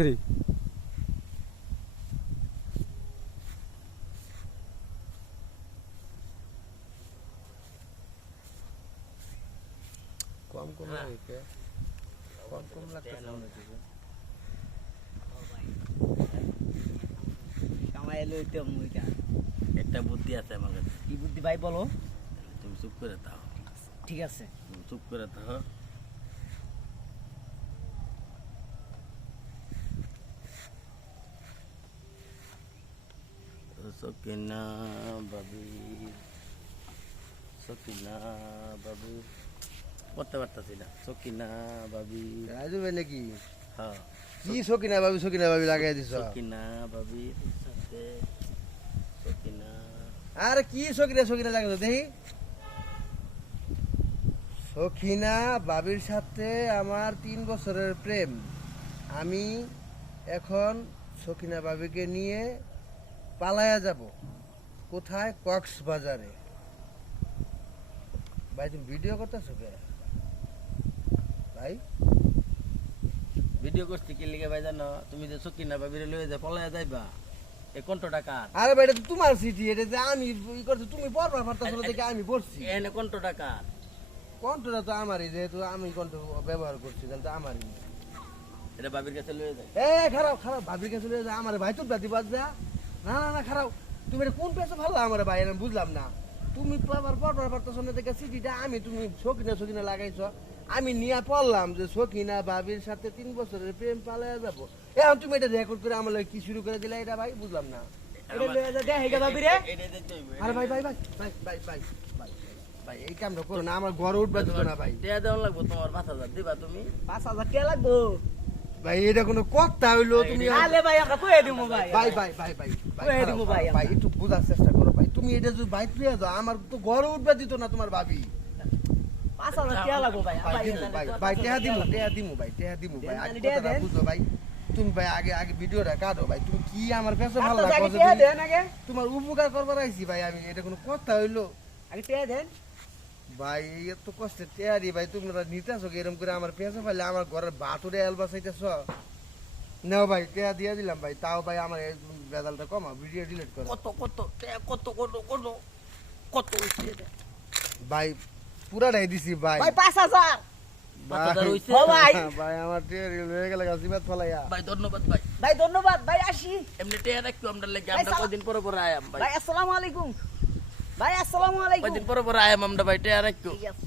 3 কম কম লাগে কম কম লাগতেছে মনে হচ্ছে কামাই লইতে মুইটা একটা বুদ্ধি আছে আমার কাছে। কি বুদ্ধি ভাই বলো? তুমি চুপ করে থাও, ঠিক আছে তুমি চুপ করে থাও। সকিনা বাবি, সকিনা বাবি, পড়তে পারতাছি না। সকিনা বাবি, রাজু ভাই নাকি হ্যাঁ কি সকিনা ভাবি লাগাই দিছ সকিনা বাবি সাথে সকিনা। আরে কি সকিনা লাগাই দেখি সখিনা বাবির সাথে আমার 3 বছরের প্রেম। আমি এখন সখিনা বাবিকে নিয়ে পালায়া যাব। কোথায়? কক্সবাজারে। ভাই তুমি ভিডিও করতেছো কে ভাই? ভিডিও করছি কি লিখে ভাই জানো? তুমি যে সকিনা বাবিরে লয়ে যা পলায়া যাইবা, এই কণ্ঠটা কার? আরে ভাই এটা তো তোমার সিটি, এটা যে আমি ই করছি তুমি পড়বা পারতাছো না দেখে আমি পড়ছি। এনে কণ্ঠটা কার? কণ্ঠটা তো আমারই, যেহেতু আমি কণ্ঠ ব্যবহার করছি তাহলে তো আমারই। এটা বাবির কাছে লয়ে যায়। খারাপ ভাবির কাছে লয়ে যা আমার ভাই তোর দাদি বাদ যা। না খারাপ, তুমি এটা কোন পেছে ভালো আমার ভাই আমি বুঝলাম না। তুমি আবার পড়বার পারতেছো না দেখে সিটিটা আমি তুমি সকিনা লাগাইছো, আমি নিয়ে পড়লাম যে সকিনা বাবির সাথে 3 বছরের প্রেম পালায়া যাবো। এখন তুমি এটা রেকর্ড করে আমার লাগে কি শুরু করে দিলে এটা ভাই বুঝলাম না। এটা লয়ে যা দেখে ভাবি রে। এটাই দেখতে হইব। আরে ভাই এই কামটা করো না, আমার ঘরে উঠবা দিত না ভাই। টিয়া দেওয়া লাগবো তোমার 5,000 দিবা তুমি? 5,000 টাকা লাগবো। ভাই এটা কোনো কথা হইলো? তুমি আলে ভাই আমরা কইয়া দিমু ভাই। ভাই ভাই একটু বোঝার চেষ্টা করো ভাই। তুমি এটা যদি বাইক লিয়ে যাও আমার তো ঘরে উঠবা দিত না তোমার ভাবি। 5,000 টাকা লাগবো ভাই। ভাই টেহা দিমু ভাই আগে কথাটা বুঝো ভাই। তুমি ভাই আগে ভিডিওটা কাটো ভাই। তুমি কি আমার পেছে ভালো আগে লাগছে? টাকা দেন আগে। তোমার উপকার করবার আইছি ভাই আমি, এটা কোনো কথা হইলো? আগে টাকা দেন। ভাই এত কষ্টে টেয়ারি ভাই তোমরা নিতেছো এরকম করে আমার পেছে ফেলে আমার ঘরের বাতুরে এলবা চাইতেছ। নাও ভাই টেয়া দিয়ে দিলাম ভাই, তাও ভাই আমার এই রেজাল্টটা কমা, ভিডিও ডিলিট করো। কত হইছে? ভাই পুরাটাই দিছি ভাই। ভাই 5,000। হইছে? ও ভাই। ভাই আমার টেয়ারি হয়ে গেল গাছিবাত ফলাইয়া। ভাই ধন্যবাদ ভাই। ভাই ধন্যবাদ ভাই আসি। এমনি টিয়া রাখবো আমরা লাগে, ভাই, আমরা কয়দিন পরে পরে আয়াম ভাই। ভাই আসসালামু আলাইকুম। ভাই আসসালামু আলাইকুম। কয়দিন পরে পরে আয়াম আমরা ভাই, টিয়া রাখবো। ঠিক আছে।